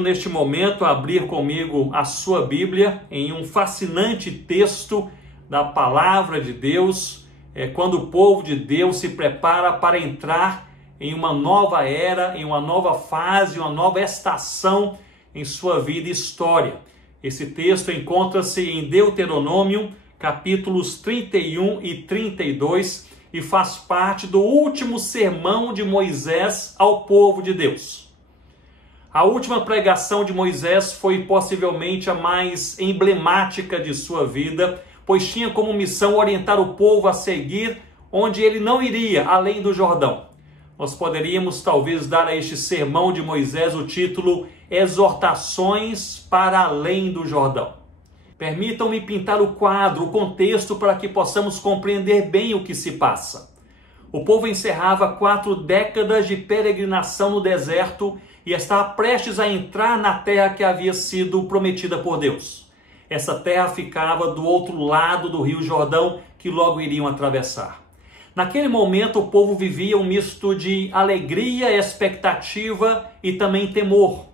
Neste momento, abrir comigo a sua Bíblia em um fascinante texto da Palavra de Deus, quando o povo de Deus se prepara para entrar em uma nova era, em uma nova fase, uma nova estação em sua vida e história. Esse texto encontra-se em Deuteronômio, capítulos 31 e 32, e faz parte do último sermão de Moisés ao povo de Deus. A última pregação de Moisés foi possivelmente a mais emblemática de sua vida, pois tinha como missão orientar o povo a seguir onde ele não iria, além do Jordão. Nós poderíamos talvez dar a este sermão de Moisés o título Exortações para além do Jordão. Permitam-me pintar o quadro, o contexto, para que possamos compreender bem o que se passa. O povo encerrava 4 décadas de peregrinação no deserto e estava prestes a entrar na terra que havia sido prometida por Deus. Essa terra ficava do outro lado do rio Jordão, que logo iriam atravessar. Naquele momento, o povo vivia um misto de alegria, expectativa e também temor.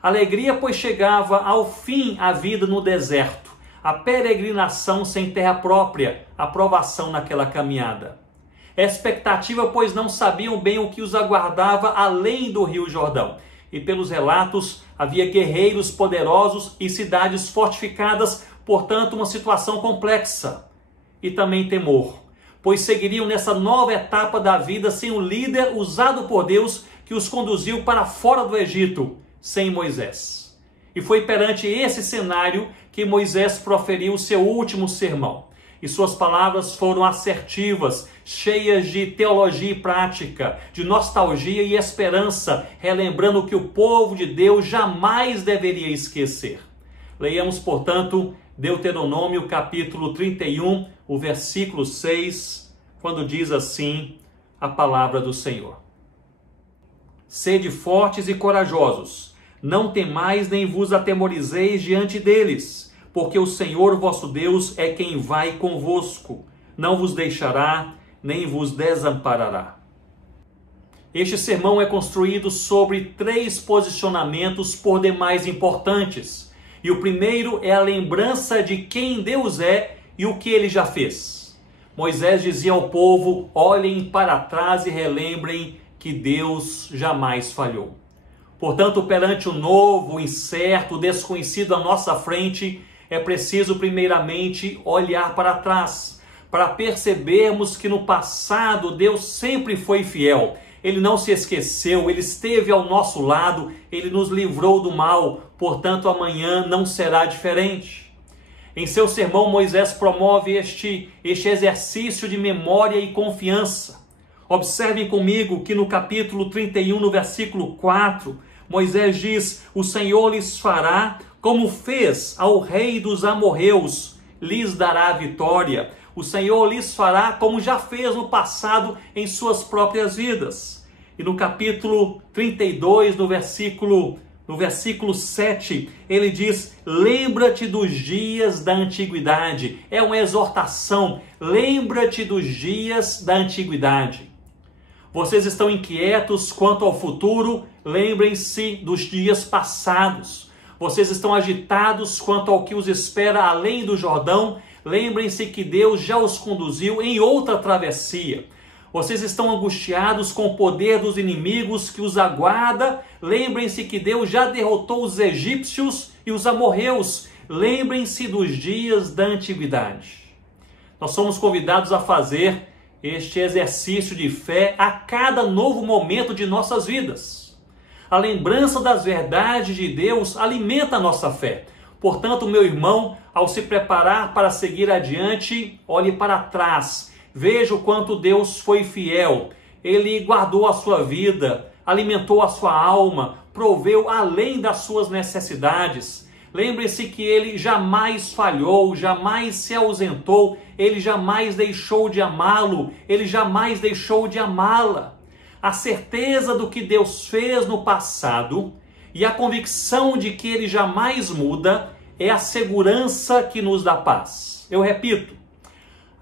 Alegria, pois chegava ao fim a vida no deserto, a peregrinação sem terra própria, a provação naquela caminhada. Expectativa, pois não sabiam bem o que os aguardava além do rio Jordão. E pelos relatos, havia guerreiros poderosos e cidades fortificadas, portanto uma situação complexa. E também temor, pois seguiriam nessa nova etapa da vida sem o líder usado por Deus que os conduziu para fora do Egito, sem Moisés. E foi perante esse cenário que Moisés proferiu o seu último sermão. E suas palavras foram assertivas, cheias de teologia e prática, de nostalgia e esperança, relembrando que o povo de Deus jamais deveria esquecer. Leiamos, portanto, Deuteronômio capítulo 31, o versículo 6, quando diz assim a palavra do Senhor. Sede fortes e corajosos, não temais nem vos atemorizeis diante deles, porque o Senhor vosso Deus é quem vai convosco, não vos deixará, nem vos desamparará. Este sermão é construído sobre 3 posicionamentos por demais importantes. E o primeiro é a lembrança de quem Deus é e o que ele já fez. Moisés dizia ao povo: olhem para trás e relembrem que Deus jamais falhou. Portanto, perante o novo, o incerto, o desconhecido à nossa frente, é preciso primeiramente olhar para trás, para percebermos que no passado Deus sempre foi fiel. Ele não se esqueceu, Ele esteve ao nosso lado, Ele nos livrou do mal, portanto amanhã não será diferente. Em seu sermão, Moisés promove este exercício de memória e confiança. Observem comigo que no capítulo 31, no versículo 4, Moisés diz: o Senhor lhes fará como fez ao rei dos amorreus, lhes dará vitória. O Senhor lhes fará como já fez no passado em suas próprias vidas. E no capítulo 32, no versículo 7, ele diz: lembra-te dos dias da antiguidade. É uma exortação. Lembra-te dos dias da antiguidade. Vocês estão inquietos quanto ao futuro? Lembrem-se dos dias passados. Vocês estão agitados quanto ao que os espera além do Jordão? Lembrem-se que Deus já os conduziu em outra travessia. Vocês estão angustiados com o poder dos inimigos que os aguarda? Lembrem-se que Deus já derrotou os egípcios e os amorreus. Lembrem-se dos dias da antiguidade. Nós somos convidados a fazer este exercício de fé a cada novo momento de nossas vidas. A lembrança das verdades de Deus alimenta a nossa fé. Portanto, meu irmão, ao se preparar para seguir adiante, olhe para trás. Veja o quanto Deus foi fiel. Ele guardou a sua vida, alimentou a sua alma, proveu além das suas necessidades. Lembre-se que Ele jamais falhou, jamais se ausentou, Ele jamais deixou de amá-lo, Ele jamais deixou de amá-la. A certeza do que Deus fez no passado e a convicção de que Ele jamais muda é a segurança que nos dá paz. Eu repito,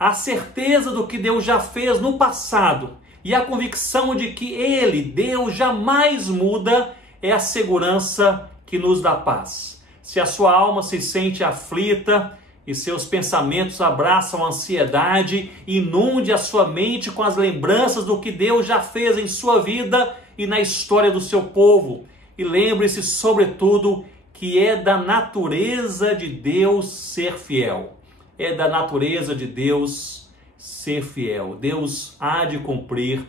a certeza do que Deus já fez no passado e a convicção de que Ele, Deus, jamais muda é a segurança que nos dá paz. Se a sua alma se sente aflita e seus pensamentos abraçam a ansiedade, inunde a sua mente com as lembranças do que Deus já fez em sua vida e na história do seu povo. E lembre-se, sobretudo, que é da natureza de Deus ser fiel. É da natureza de Deus ser fiel. Deus há de cumprir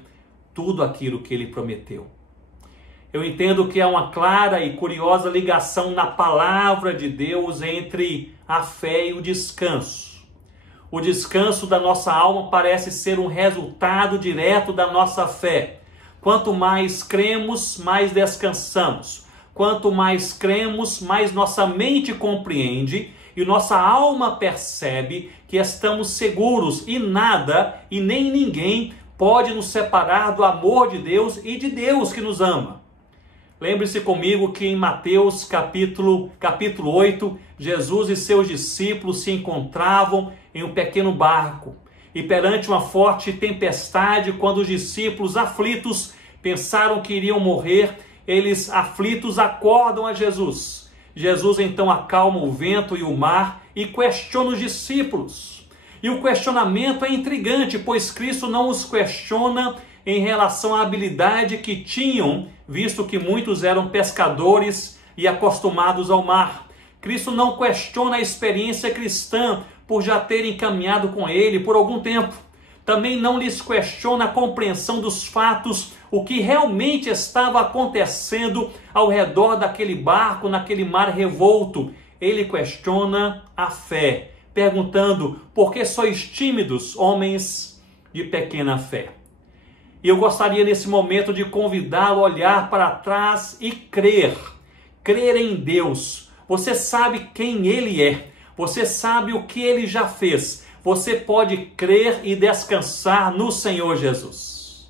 tudo aquilo que Ele prometeu. Eu entendo que há uma clara e curiosa ligação na palavra de Deus entre a fé e o descanso. O descanso da nossa alma parece ser um resultado direto da nossa fé. Quanto mais cremos, mais descansamos. Quanto mais cremos, mais nossa mente compreende e nossa alma percebe que estamos seguros e nada e nem ninguém pode nos separar do amor de Deus e de Deus que nos ama. Lembre-se comigo que em Mateus capítulo 8, Jesus e seus discípulos se encontravam em um pequeno barco. E perante uma forte tempestade, quando os discípulos aflitos pensaram que iriam morrer, eles aflitos acordam a Jesus. Jesus então acalma o vento e o mar e questiona os discípulos. E o questionamento é intrigante, pois Cristo não os questiona em relação à habilidade que tinham, visto que muitos eram pescadores e acostumados ao mar. Cristo não questiona a experiência cristã por já terem caminhado com Ele por algum tempo. Também não lhes questiona a compreensão dos fatos, o que realmente estava acontecendo ao redor daquele barco, naquele mar revolto. Ele questiona a fé, perguntando: por que sois tímidos, homens de pequena fé? E eu gostaria nesse momento de convidá-lo a olhar para trás e crer em Deus. Você sabe quem Ele é, você sabe o que Ele já fez. Você pode crer e descansar no Senhor Jesus.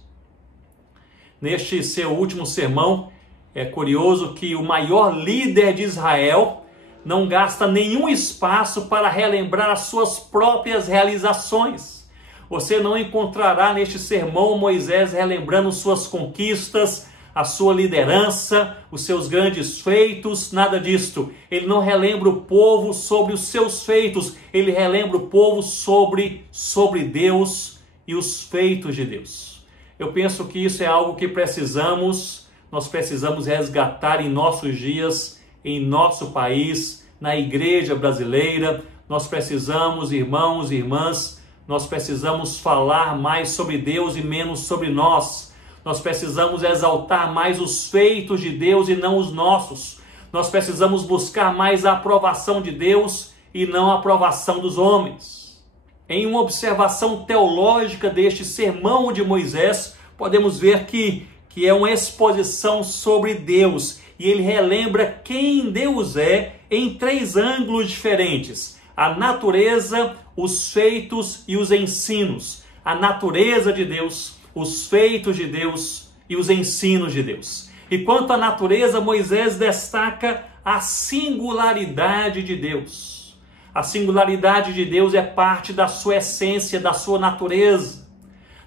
Neste seu último sermão, é curioso que o maior líder de Israel não gasta nenhum espaço para relembrar as suas próprias realizações. Você não encontrará neste sermão Moisés relembrando suas conquistas, a sua liderança, os seus grandes feitos, nada disto. Ele não relembra o povo sobre os seus feitos, ele relembra o povo sobre Deus e os feitos de Deus. Eu penso que isso é algo que nós precisamos resgatar em nossos dias, em nosso país, na igreja brasileira. Nós precisamos, irmãos e irmãs, nós precisamos falar mais sobre Deus e menos sobre nós. Nós precisamos exaltar mais os feitos de Deus e não os nossos. Nós precisamos buscar mais a aprovação de Deus e não a aprovação dos homens. Em uma observação teológica deste sermão de Moisés, podemos ver que é uma exposição sobre Deus. E ele relembra quem Deus é em 3 ângulos diferentes: a natureza, os feitos e os ensinos. A natureza de Deus, os feitos de Deus e os ensinos de Deus. E quanto à natureza, Moisés destaca a singularidade de Deus. A singularidade de Deus é parte da sua essência, da sua natureza.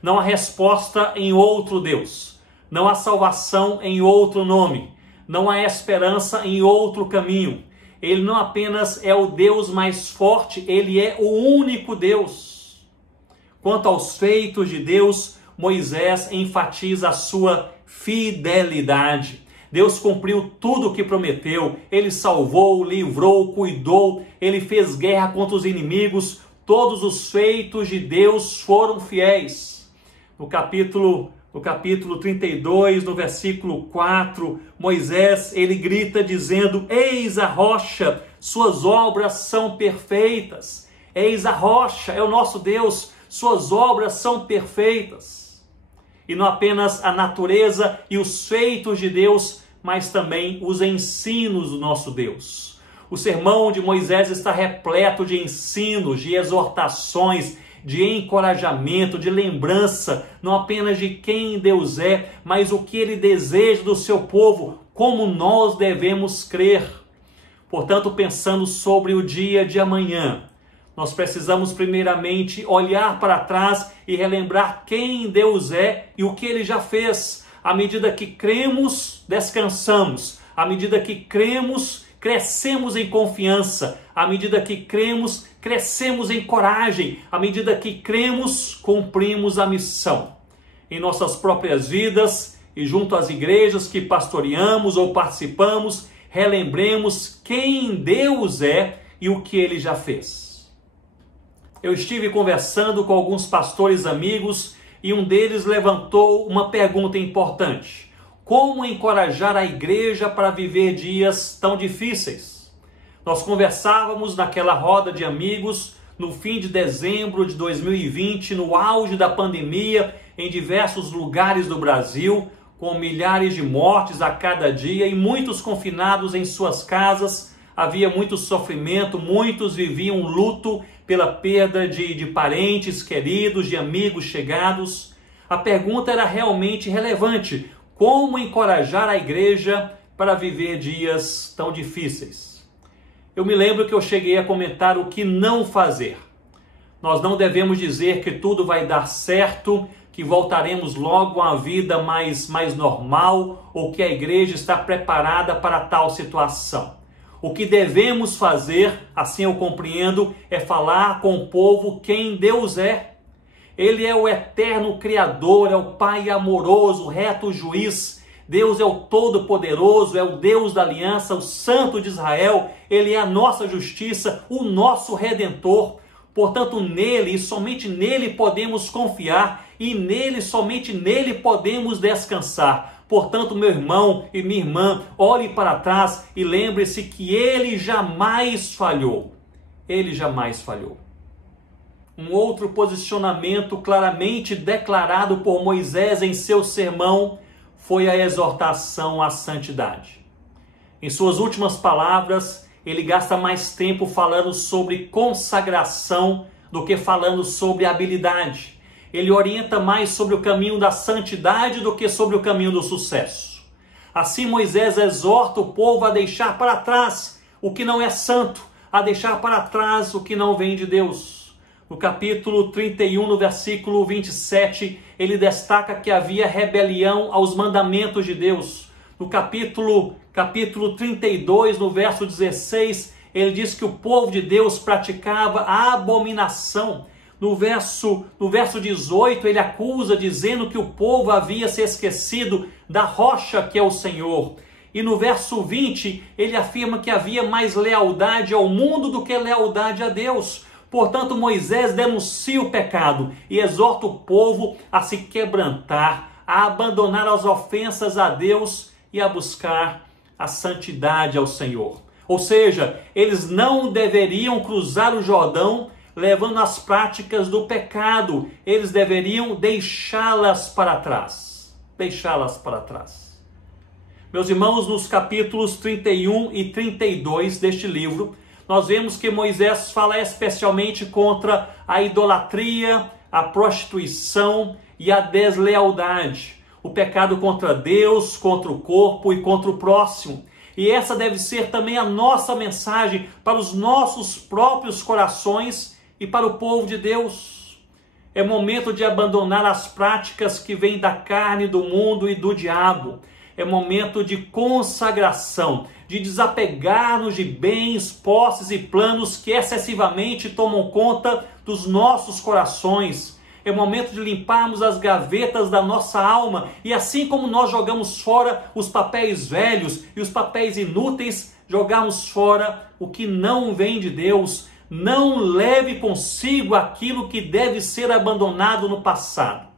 Não há resposta em outro Deus. Não há salvação em outro nome. Não há esperança em outro caminho. Ele não apenas é o Deus mais forte, ele é o único Deus. Quanto aos feitos de Deus, Moisés enfatiza a sua fidelidade. Deus cumpriu tudo o que prometeu. Ele salvou, livrou, cuidou. Ele fez guerra contra os inimigos. Todos os feitos de Deus foram fiéis. No capítulo 32, no versículo 4, Moisés, ele grita dizendo: eis a rocha, suas obras são perfeitas. Eis a rocha, é o nosso Deus, suas obras são perfeitas. E não apenas a natureza e os feitos de Deus, mas também os ensinos do nosso Deus. O sermão de Moisés está repleto de ensinos, de exortações, de encorajamento, de lembrança, não apenas de quem Deus é, mas o que Ele deseja do seu povo, como nós devemos crer. Portanto, pensando sobre o dia de amanhã, nós precisamos primeiramente olhar para trás e relembrar quem Deus é e o que Ele já fez. À medida que cremos, descansamos. À medida que cremos, crescemos em confiança. À medida que cremos, crescemos em coragem. À medida que cremos, cumprimos a missão. Em nossas próprias vidas e junto às igrejas que pastoreamos ou participamos, relembremos quem Deus é e o que Ele já fez. Eu estive conversando com alguns pastores amigos e um deles levantou uma pergunta importante: como encorajar a igreja para viver dias tão difíceis? Nós conversávamos naquela roda de amigos no fim de dezembro de 2020, no auge da pandemia, em diversos lugares do Brasil, com milhares de mortes a cada dia e muitos confinados em suas casas. Havia muito sofrimento, muitos viviam luto pela perda de parentes queridos, de amigos chegados. A pergunta era realmente relevante: como encorajar a igreja para viver dias tão difíceis? Eu me lembro que eu cheguei a comentar o que não fazer. Nós não devemos dizer que tudo vai dar certo, que voltaremos logo a uma vida mais normal, ou que a igreja está preparada para tal situação. O que devemos fazer, assim eu compreendo, é falar com o povo quem Deus é. Ele é o eterno Criador, é o Pai amoroso, reto juiz. Deus é o Todo-Poderoso, é o Deus da aliança, o Santo de Israel. Ele é a nossa justiça, o nosso Redentor. Portanto, nele e somente nele podemos confiar e nele, somente nele podemos descansar. Portanto, meu irmão e minha irmã, olhe para trás e lembre-se que ele jamais falhou. Ele jamais falhou. Um outro posicionamento claramente declarado por Moisés em seu sermão foi a exortação à santidade. Em suas últimas palavras, ele gasta mais tempo falando sobre consagração do que falando sobre habilidade. Ele orienta mais sobre o caminho da santidade do que sobre o caminho do sucesso. Assim, Moisés exorta o povo a deixar para trás o que não é santo, a deixar para trás o que não vem de Deus. No capítulo 31, no versículo 27, ele destaca que havia rebelião aos mandamentos de Deus. No capítulo 32, no verso 16, ele diz que o povo de Deus praticava a abominação. No verso 18, ele acusa, dizendo que o povo havia se esquecido da rocha que é o Senhor. E no verso 20, ele afirma que havia mais lealdade ao mundo do que lealdade a Deus. Portanto, Moisés denuncia o pecado e exorta o povo a se quebrantar, a abandonar as ofensas a Deus e a buscar a santidade ao Senhor. Ou seja, eles não deveriam cruzar o Jordão levando as práticas do pecado. Eles deveriam deixá-las para trás. Deixá-las para trás. Meus irmãos, nos capítulos 31 e 32 deste livro, nós vemos que Moisés fala especialmente contra a idolatria, a prostituição e a deslealdade. O pecado contra Deus, contra o corpo e contra o próximo. E essa deve ser também a nossa mensagem para os nossos próprios corações e para o povo de Deus. É momento de abandonar as práticas que vêm da carne, do mundo e do diabo. É momento de consagração, de desapegar-nos de bens, posses e planos que excessivamente tomam conta dos nossos corações. É momento de limparmos as gavetas da nossa alma e assim como nós jogamos fora os papéis velhos e os papéis inúteis, jogarmos fora o que não vem de Deus. Não leve consigo aquilo que deve ser abandonado no passado.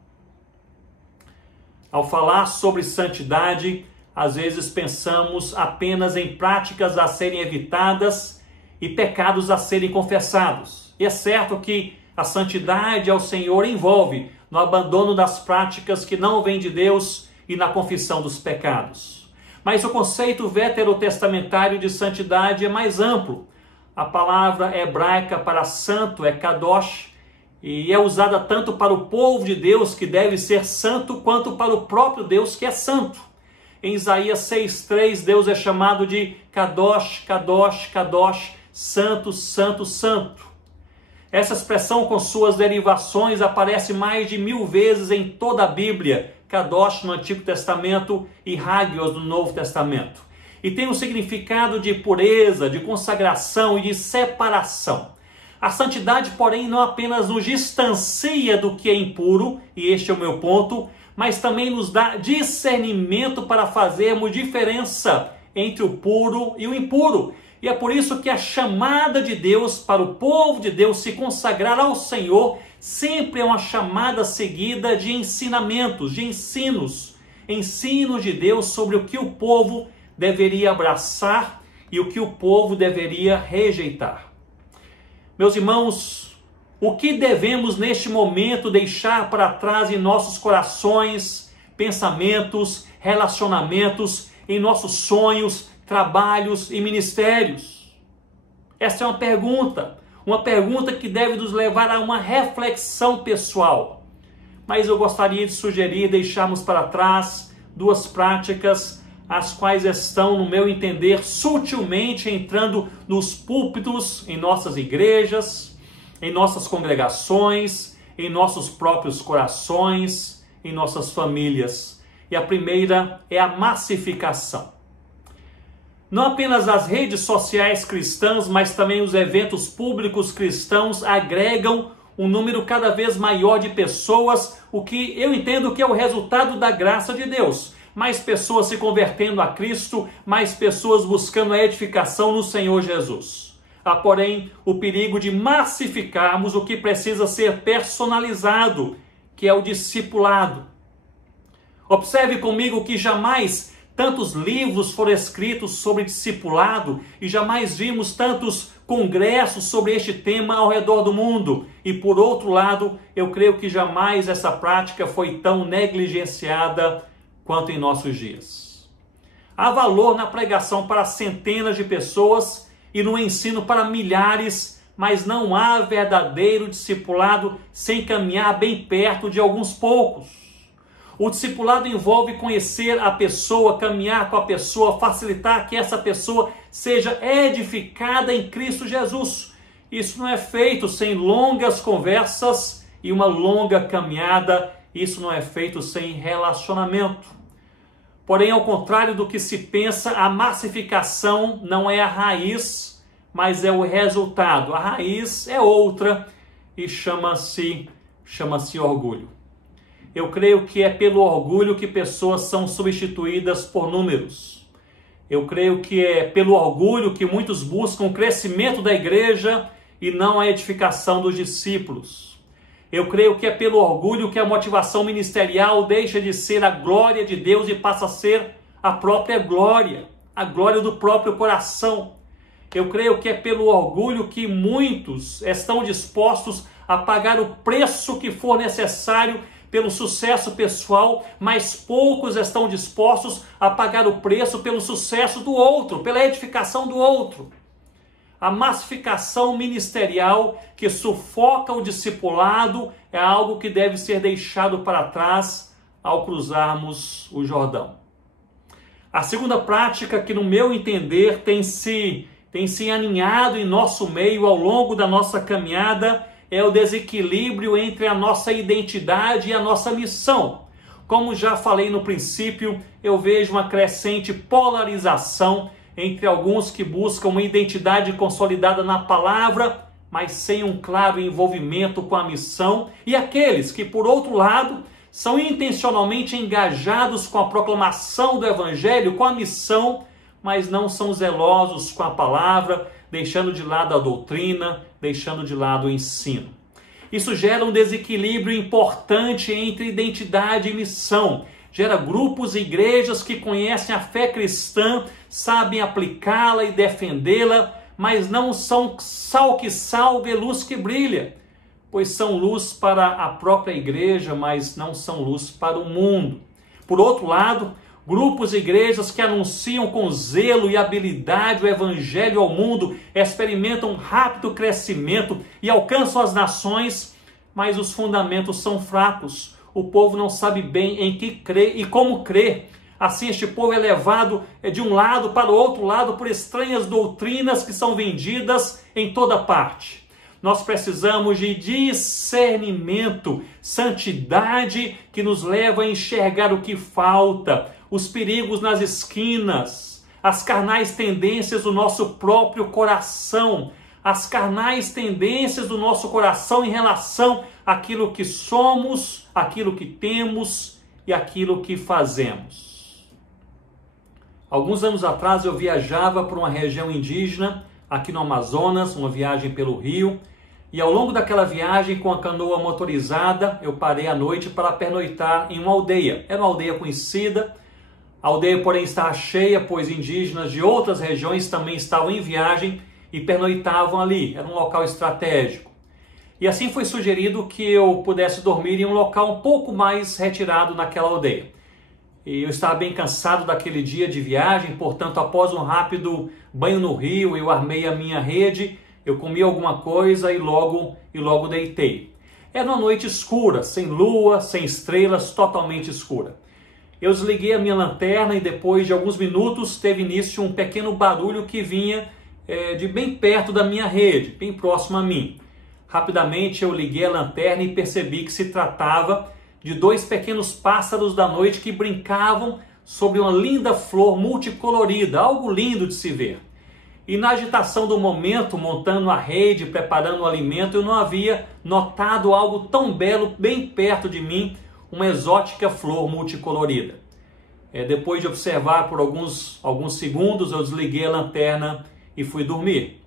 Ao falar sobre santidade, às vezes pensamos apenas em práticas a serem evitadas e pecados a serem confessados. E é certo que a santidade ao Senhor envolve no abandono das práticas que não vêm de Deus e na confissão dos pecados. Mas o conceito veterotestamentário de santidade é mais amplo. A palavra hebraica para santo é kadosh e é usada tanto para o povo de Deus, que deve ser santo, quanto para o próprio Deus, que é santo. Em Isaías 6,3, Deus é chamado de kadosh, kadosh, kadosh, santo, santo, santo. Essa expressão com suas derivações aparece mais de 1000 vezes em toda a Bíblia. Kadosh no Antigo Testamento e Hagios no Novo Testamento. e tem um significado de pureza, de consagração e de separação. A santidade, porém, não apenas nos distancia do que é impuro, e este é o meu ponto, mas também nos dá discernimento para fazermos diferença entre o puro e o impuro. E é por isso que a chamada de Deus para o povo de Deus se consagrar ao Senhor sempre é uma chamada seguida de ensinamentos, de ensinos de Deus sobre o que o povo deveria abraçar e o que o povo deveria rejeitar. Meus irmãos, o que devemos neste momento deixar para trás em nossos corações, pensamentos, relacionamentos, em nossos sonhos, trabalhos e ministérios? Essa é uma pergunta que deve nos levar a uma reflexão pessoal. Mas eu gostaria de sugerir deixarmos para trás duas práticas, as quais estão, no meu entender, sutilmente entrando nos púlpitos, em nossas igrejas, em nossas congregações, em nossos próprios corações, em nossas famílias. E a primeira é a massificação. Não apenas as redes sociais cristãs, mas também os eventos públicos cristãos agregam um número cada vez maior de pessoas, o que eu entendo que é o resultado da graça de Deus. Mais pessoas se convertendo a Cristo, mais pessoas buscando a edificação no Senhor Jesus. Há, porém, o perigo de massificarmos o que precisa ser personalizado, que é o discipulado. Observe comigo que jamais tantos livros foram escritos sobre discipulado e jamais vimos tantos congressos sobre este tema ao redor do mundo. E por outro lado, eu creio que jamais essa prática foi tão negligenciada quanto em nossos dias. Há valor na pregação para centenas de pessoas e no ensino para milhares, mas não há verdadeiro discipulado sem caminhar bem perto de alguns poucos. O discipulado envolve conhecer a pessoa, caminhar com a pessoa, facilitar que essa pessoa seja edificada em Cristo Jesus. Isso não é feito sem longas conversas e uma longa caminhada. Isso não é feito sem relacionamento. Porém, ao contrário do que se pensa, a massificação não é a raiz, mas é o resultado. A raiz é outra e chama-se orgulho. Eu creio que é pelo orgulho que pessoas são substituídas por números. Eu creio que é pelo orgulho que muitos buscam o crescimento da igreja e não a edificação dos discípulos. Eu creio que é pelo orgulho que a motivação ministerial deixa de ser a glória de Deus e passa a ser a própria glória, a glória do próprio coração. Eu creio que é pelo orgulho que muitos estão dispostos a pagar o preço que for necessário pelo sucesso pessoal, mas poucos estão dispostos a pagar o preço pelo sucesso do outro, pela edificação do outro. A massificação ministerial que sufoca o discipulado é algo que deve ser deixado para trás ao cruzarmos o Jordão. A segunda prática que, no meu entender, tem se aninhado em nosso meio ao longo da nossa caminhada é o desequilíbrio entre a nossa identidade e a nossa missão. Como já falei no princípio, eu vejo uma crescente polarização entre alguns que buscam uma identidade consolidada na palavra, mas sem um claro envolvimento com a missão, e aqueles que, por outro lado, são intencionalmente engajados com a proclamação do Evangelho, com a missão, mas não são zelosos com a palavra, deixando de lado a doutrina, deixando de lado o ensino. Isso gera um desequilíbrio importante entre identidade e missão. Gera grupos e igrejas que conhecem a fé cristã, sabem aplicá-la e defendê-la, mas não são sal que salga e luz que brilha, pois são luz para a própria igreja, mas não são luz para o mundo. Por outro lado, grupos e igrejas que anunciam com zelo e habilidade o evangelho ao mundo, experimentam rápido crescimento e alcançam as nações, mas os fundamentos são fracos. O povo não sabe bem em que crer e como crer. Assim, este povo é levado de um lado para o outro lado por estranhas doutrinas que são vendidas em toda parte. Nós precisamos de discernimento, santidade que nos leva a enxergar o que falta, os perigos nas esquinas, as carnais tendências do nosso próprio coração, as carnais tendências do nosso coração em relação àquilo que somos, aquilo que temos e aquilo que fazemos. Alguns anos atrás eu viajava para uma região indígena aqui no Amazonas, uma viagem pelo rio, e ao longo daquela viagem com a canoa motorizada, eu parei à noite para pernoitar em uma aldeia. Era uma aldeia conhecida, a aldeia porém estava cheia, pois indígenas de outras regiões também estavam em viagem e pernoitavam ali. Era um local estratégico. E assim foi sugerido que eu pudesse dormir em um local um pouco mais retirado naquela aldeia. E eu estava bem cansado daquele dia de viagem, portanto, após um rápido banho no rio, eu armei a minha rede, eu comi alguma coisa e logo deitei. Era uma noite escura, sem lua, sem estrelas, totalmente escura. Eu desliguei a minha lanterna e depois de alguns minutos teve início um pequeno barulho que vinha de bem perto da minha rede, bem próximo a mim. Rapidamente eu liguei a lanterna e percebi que se tratava de dois pequenos pássaros da noite que brincavam sobre uma linda flor multicolorida, algo lindo de se ver. E na agitação do momento, montando a rede, preparando o alimento, eu não havia notado algo tão belo bem perto de mim, uma exótica flor multicolorida. Depois de observar por alguns segundos, eu desliguei a lanterna e fui dormir.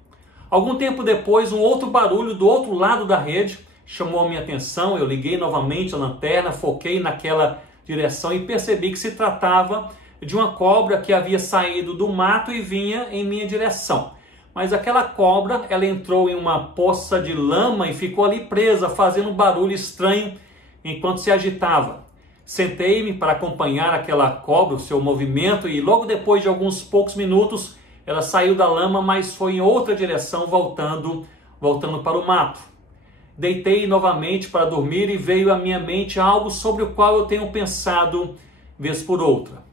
Algum tempo depois, um outro barulho do outro lado da rede chamou a minha atenção. Eu liguei novamente a lanterna, foquei naquela direção e percebi que se tratava de uma cobra que havia saído do mato e vinha em minha direção. Mas aquela cobra, ela entrou em uma poça de lama e ficou ali presa, fazendo um barulho estranho enquanto se agitava. Sentei-me para acompanhar aquela cobra, o seu movimento, e logo depois de alguns poucos minutos, ela saiu da lama, mas foi em outra direção, voltando para o mato. Deitei novamente para dormir e veio à minha mente algo sobre o qual eu tenho pensado vez por outra.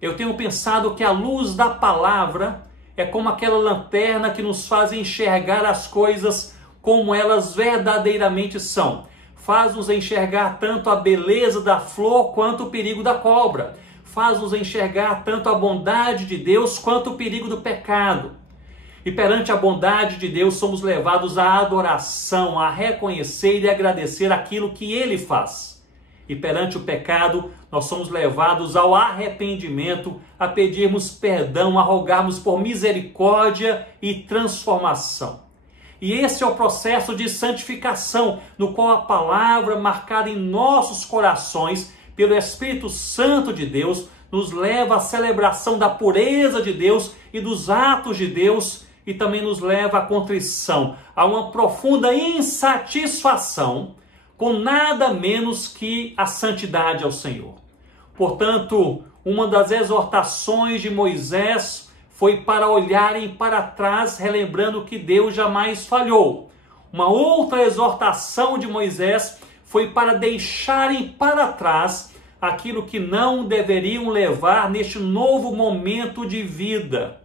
Eu tenho pensado que a luz da palavra é como aquela lanterna que nos faz enxergar as coisas como elas verdadeiramente são. Faz-nos enxergar tanto a beleza da flor quanto o perigo da cobra. Faz-nos enxergar tanto a bondade de Deus quanto o perigo do pecado. E perante a bondade de Deus somos levados à adoração, a reconhecer e agradecer aquilo que Ele faz. E perante o pecado nós somos levados ao arrependimento, a pedirmos perdão, a rogarmos por misericórdia e transformação. E esse é o processo de santificação, no qual a palavra marcada em nossos corações pelo Espírito Santo de Deus nos leva à celebração da pureza de Deus e dos atos de Deus, e também nos leva à contrição, a uma profunda insatisfação com nada menos que a santidade ao Senhor. Portanto, uma das exortações de Moisés foi para olharem para trás, relembrando que Deus jamais falhou. Uma outra exortação de Moisés foi para deixarem para trás aquilo que não deveriam levar neste novo momento de vida.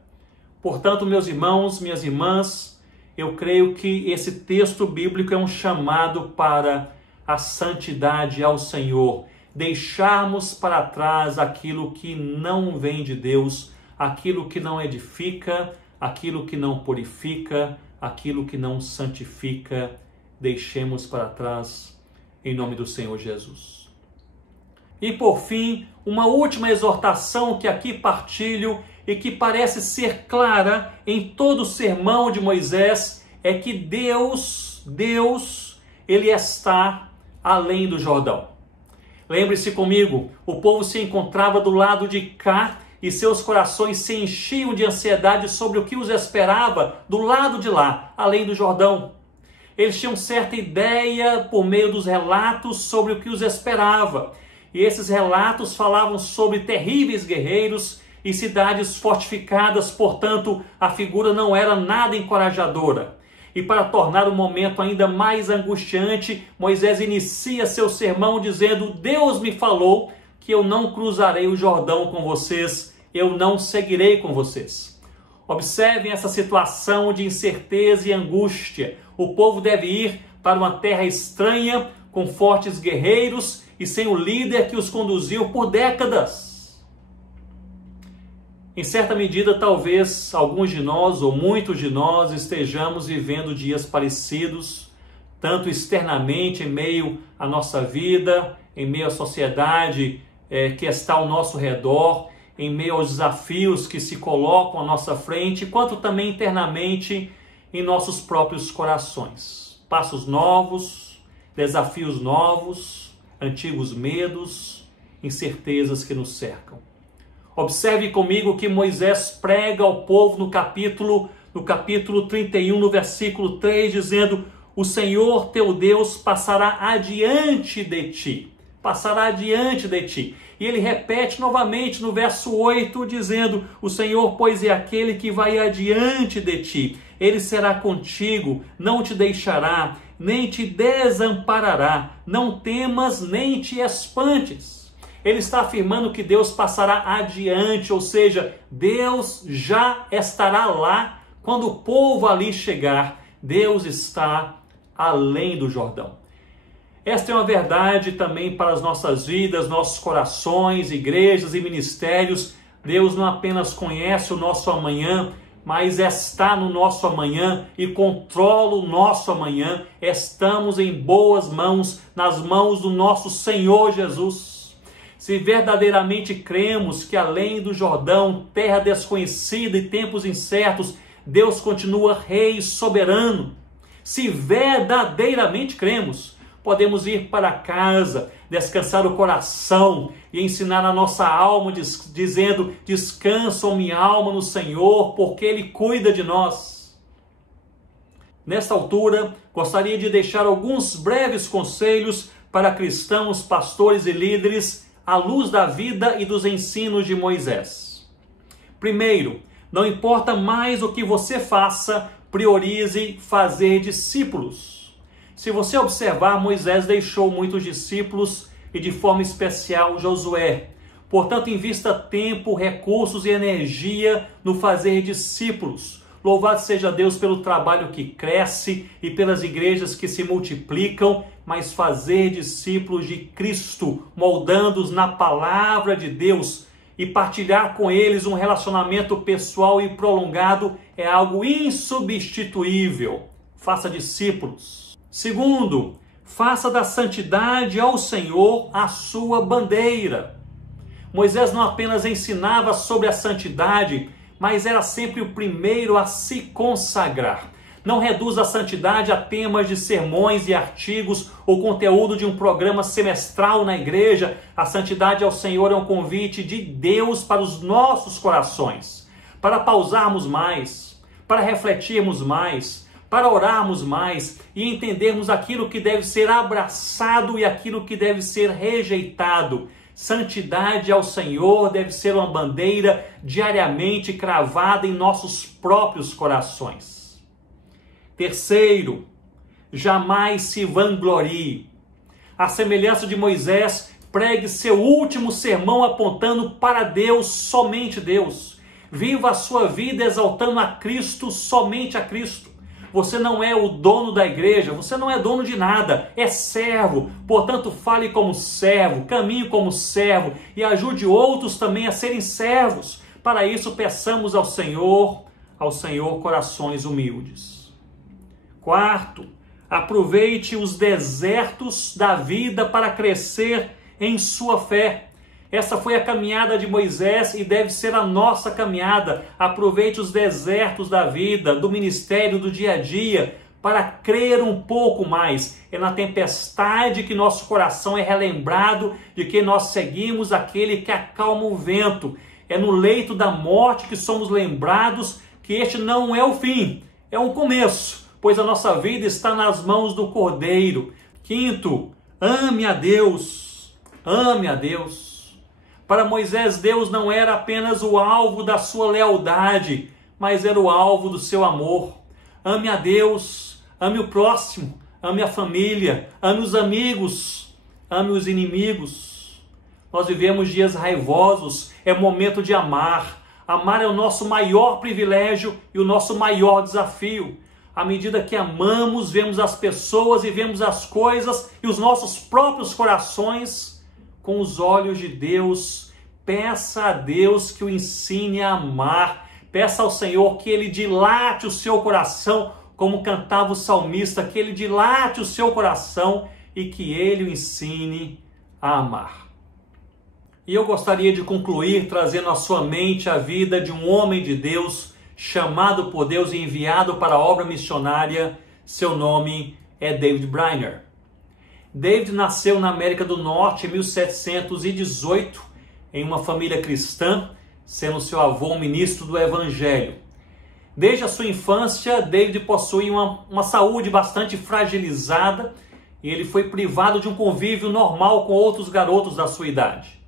Portanto, meus irmãos, minhas irmãs, eu creio que esse texto bíblico é um chamado para a santidade ao Senhor. Deixarmos para trás aquilo que não vem de Deus, aquilo que não edifica, aquilo que não purifica, aquilo que não santifica. Deixemos para trás em nome do Senhor Jesus. E por fim, uma última exortação que aqui partilho e que parece ser clara em todo o sermão de Moisés é que Deus, Ele está além do Jordão. Lembre-se comigo, o povo se encontrava do lado de cá e seus corações se enchiam de ansiedade sobre o que os esperava do lado de lá, além do Jordão. Eles tinham certa ideia por meio dos relatos sobre o que os esperava. E esses relatos falavam sobre terríveis guerreiros e cidades fortificadas, portanto, a figura não era nada encorajadora. E para tornar o momento ainda mais angustiante, Moisés inicia seu sermão dizendo: Deus me falou que eu não cruzarei o Jordão com vocês, eu não seguirei com vocês. Observem essa situação de incerteza e angústia. O povo deve ir para uma terra estranha, com fortes guerreiros e sem o líder que os conduziu por décadas. Em certa medida, talvez alguns de nós ou muitos de nós estejamos vivendo dias parecidos, tanto externamente em meio à nossa vida, em meio à sociedade que está ao nosso redor, em meio aos desafios que se colocam à nossa frente, quanto também internamente em nossos próprios corações. Passos novos, desafios novos, antigos medos, incertezas que nos cercam. Observe comigo que Moisés prega ao povo no capítulo 31, no versículo 3, dizendo: o Senhor teu Deus passará adiante de ti. Passará adiante de ti. E ele repete novamente no verso 8, dizendo: o Senhor, pois, é aquele que vai adiante de ti. Ele será contigo, não te deixará, nem te desamparará. Não temas, nem te espantes. Ele está afirmando que Deus passará adiante, ou seja, Deus já estará lá quando o povo ali chegar. Deus está além do Jordão. Esta é uma verdade também para as nossas vidas, nossos corações, igrejas e ministérios. Deus não apenas conhece o nosso amanhã, mas está no nosso amanhã e controla o nosso amanhã. Estamos em boas mãos, nas mãos do nosso Senhor Jesus. Se verdadeiramente cremos que além do Jordão, terra desconhecida e tempos incertos, Deus continua Rei soberano. Se verdadeiramente cremos, podemos ir para casa, descansar o coração e ensinar a nossa alma, dizendo: descansa, ó minha alma, no Senhor, porque Ele cuida de nós. Nesta altura, gostaria de deixar alguns breves conselhos para cristãos, pastores e líderes à luz da vida e dos ensinos de Moisés. Primeiro, não importa mais o que você faça, priorize fazer discípulos. Se você observar, Moisés deixou muitos discípulos e de forma especial Josué. Portanto, invista tempo, recursos e energia no fazer discípulos. Louvado seja Deus pelo trabalho que cresce e pelas igrejas que se multiplicam, mas fazer discípulos de Cristo, moldando-os na palavra de Deus e partilhar com eles um relacionamento pessoal e prolongado é algo insubstituível. Faça discípulos. Segundo, faça da santidade ao Senhor a sua bandeira. Moisés não apenas ensinava sobre a santidade, mas era sempre o primeiro a se consagrar. Não reduza a santidade a temas de sermões e artigos ou conteúdo de um programa semestral na igreja. A santidade ao Senhor é um convite de Deus para os nossos corações, para pausarmos mais, para refletirmos mais, para orarmos mais e entendermos aquilo que deve ser abraçado e aquilo que deve ser rejeitado. Santidade ao Senhor deve ser uma bandeira diariamente cravada em nossos próprios corações. Terceiro, jamais se vanglorie. À semelhança de Moisés, pregue seu último sermão apontando para Deus, somente Deus. Viva a sua vida exaltando a Cristo, somente a Cristo. Você não é o dono da igreja, você não é dono de nada, é servo. Portanto, fale como servo, caminhe como servo e ajude outros também a serem servos. Para isso, peçamos ao Senhor corações humildes. Quarto, aproveite os desertos da vida para crescer em sua fé. Essa foi a caminhada de Moisés e deve ser a nossa caminhada. Aproveite os desertos da vida, do ministério, do dia a dia, para crer um pouco mais. É na tempestade que nosso coração é relembrado de que nós seguimos aquele que acalma o vento. É no leito da morte que somos lembrados que este não é o fim, é um começo, pois a nossa vida está nas mãos do Cordeiro. Quinto, ame a Deus. Ame a Deus. Para Moisés, Deus não era apenas o alvo da sua lealdade, mas era o alvo do seu amor. Ame a Deus, ame o próximo, ame a família, ame os amigos, ame os inimigos. Nós vivemos dias raivosos, é momento de amar. Amar é o nosso maior privilégio e o nosso maior desafio. À medida que amamos, vemos as pessoas e vemos as coisas e os nossos próprios corações com os olhos de Deus, peça a Deus que o ensine a amar. Peça ao Senhor que Ele dilate o seu coração, como cantava o salmista, que Ele dilate o seu coração e que Ele o ensine a amar. E eu gostaria de concluir trazendo à sua mente a vida de um homem de Deus, chamado por Deus e enviado para a obra missionária. Seu nome é David Brainerd. David nasceu na América do Norte em 1718, em uma família cristã, sendo seu avô um ministro do Evangelho. Desde a sua infância, David possui uma saúde bastante fragilizada e ele foi privado de um convívio normal com outros garotos da sua idade.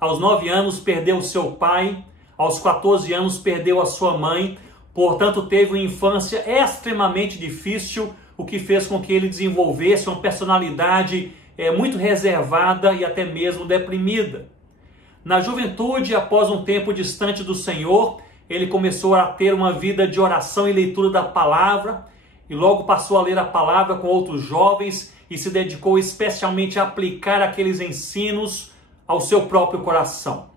Aos 9 anos perdeu seu pai, aos 14 anos perdeu a sua mãe, portanto teve uma infância extremamente difícil, o que fez com que ele desenvolvesse uma personalidade muito reservada e até mesmo deprimida. Na juventude, após um tempo distante do Senhor, ele começou a ter uma vida de oração e leitura da palavra, e logo passou a ler a palavra com outros jovens e se dedicou especialmente a aplicar aqueles ensinos ao seu próprio coração.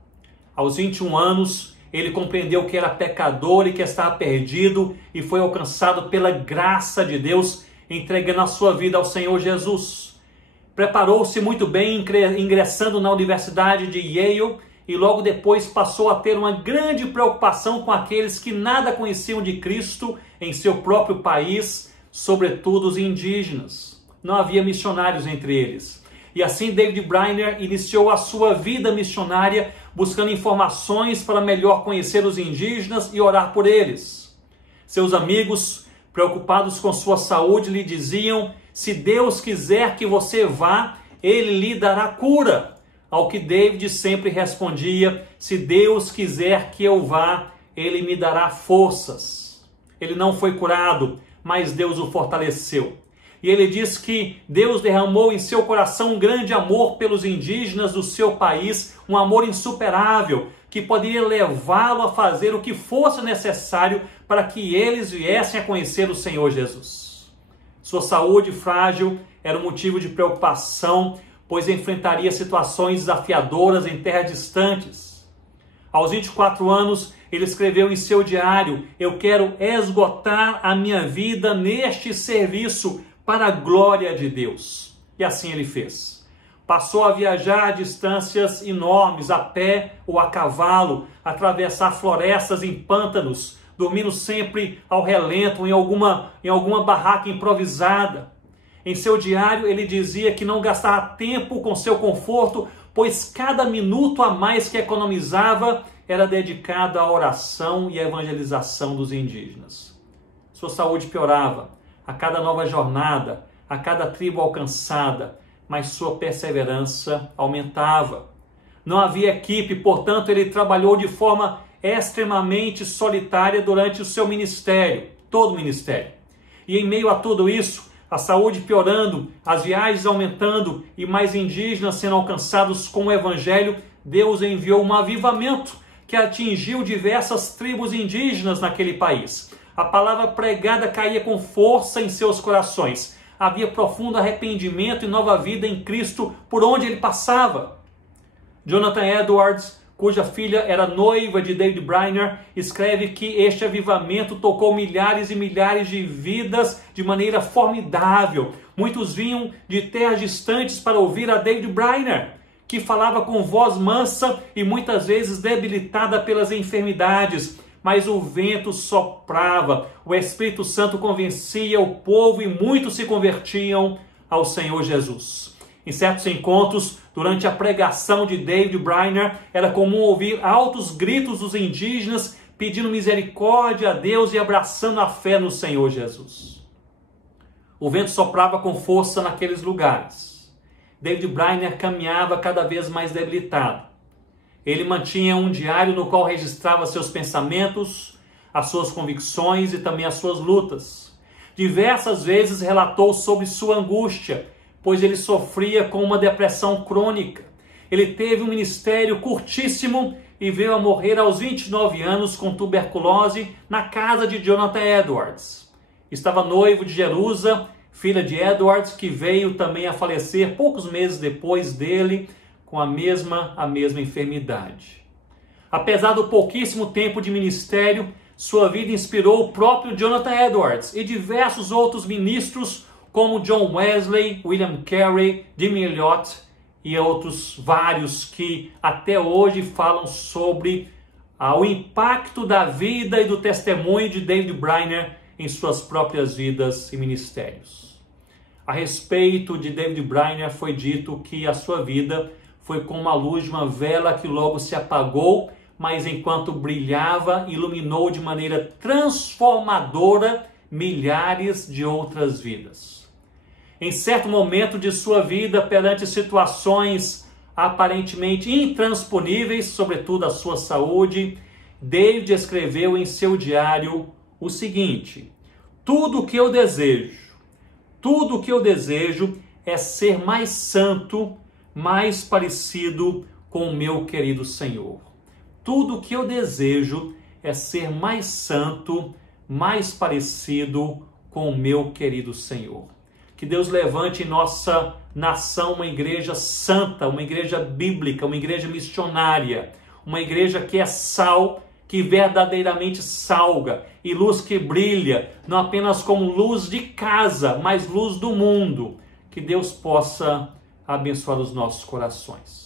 Aos 21 anos, ele compreendeu que era pecador e que estava perdido e foi alcançado pela graça de Deus, entregando a sua vida ao Senhor Jesus. Preparou-se muito bem, ingressando na Universidade de Yale, e logo depois passou a ter uma grande preocupação com aqueles que nada conheciam de Cristo em seu próprio país, sobretudo os indígenas. Não havia missionários entre eles. E assim David Brainerd iniciou a sua vida missionária, buscando informações para melhor conhecer os indígenas e orar por eles. Seus amigos, preocupados com sua saúde, lhe diziam: se Deus quiser que você vá, Ele lhe dará cura. Ao que David sempre respondia: se Deus quiser que eu vá, Ele me dará forças. Ele não foi curado, mas Deus o fortaleceu. E ele diz que Deus derramou em seu coração um grande amor pelos indígenas do seu país, um amor insuperável, que poderia levá-lo a fazer o que fosse necessário para que eles viessem a conhecer o Senhor Jesus. Sua saúde frágil era um motivo de preocupação, pois enfrentaria situações desafiadoras em terras distantes. Aos 24 anos, ele escreveu em seu diário: eu quero esgotar a minha vida neste serviço para a glória de Deus. E assim ele fez. Passou a viajar a distâncias enormes, a pé ou a cavalo, atravessar florestas em pântanos, dormindo sempre ao relento em alguma barraca improvisada. Em seu diário ele dizia que não gastava tempo com seu conforto, pois cada minuto a mais que economizava era dedicado à oração e à evangelização dos indígenas. Sua saúde piorava a cada nova jornada, a cada tribo alcançada, mas sua perseverança aumentava. Não havia equipe, portanto ele trabalhou de forma extremamente solitária durante o seu ministério, todo o ministério. E em meio a tudo isso, a saúde piorando, as viagens aumentando e mais indígenas sendo alcançados com o evangelho, Deus enviou um avivamento que atingiu diversas tribos indígenas naquele país. A palavra pregada caía com força em seus corações. Havia profundo arrependimento e nova vida em Cristo por onde ele passava. Jonathan Edwards, cuja filha era noiva de David Brainerd, escreve que este avivamento tocou milhares e milhares de vidas de maneira formidável. Muitos vinham de terras distantes para ouvir a David Brainerd, que falava com voz mansa e muitas vezes debilitada pelas enfermidades. Mas o vento soprava, o Espírito Santo convencia o povo e muitos se convertiam ao Senhor Jesus. Em certos encontros, durante a pregação de David Brainerd, era comum ouvir altos gritos dos indígenas pedindo misericórdia a Deus e abraçando a fé no Senhor Jesus. O vento soprava com força naqueles lugares. David Brainerd caminhava cada vez mais debilitado. Ele mantinha um diário no qual registrava seus pensamentos, as suas convicções e também as suas lutas. Diversas vezes relatou sobre sua angústia, pois ele sofria com uma depressão crônica. Ele teve um ministério curtíssimo e veio a morrer aos 29 anos com tuberculose na casa de Jonathan Edwards. Estava noivo de Jerusa, filha de Edwards, que veio também a falecer poucos meses depois dele, com a mesma enfermidade. Apesar do pouquíssimo tempo de ministério, sua vida inspirou o próprio Jonathan Edwards e diversos outros ministros como John Wesley, William Carey, Jim Elliot e outros vários que até hoje falam sobre o impacto da vida e do testemunho de David Brainerd em suas próprias vidas e ministérios. A respeito de David Brainerd foi dito que a sua vida foi como a luz de uma vela que logo se apagou, mas enquanto brilhava, iluminou de maneira transformadora milhares de outras vidas. Em certo momento de sua vida, perante situações aparentemente intransponíveis, sobretudo a sua saúde, David escreveu em seu diário o seguinte: tudo o que eu desejo é ser mais santo, mais parecido com o meu querido Senhor. Tudo o que eu desejo é ser mais santo, mais parecido com o meu querido Senhor. Que Deus levante em nossa nação uma igreja santa, uma igreja bíblica, uma igreja missionária, uma igreja que é sal, que verdadeiramente salga, e luz que brilha, não apenas como luz de casa, mas luz do mundo. Que Deus possa abençoar os nossos corações.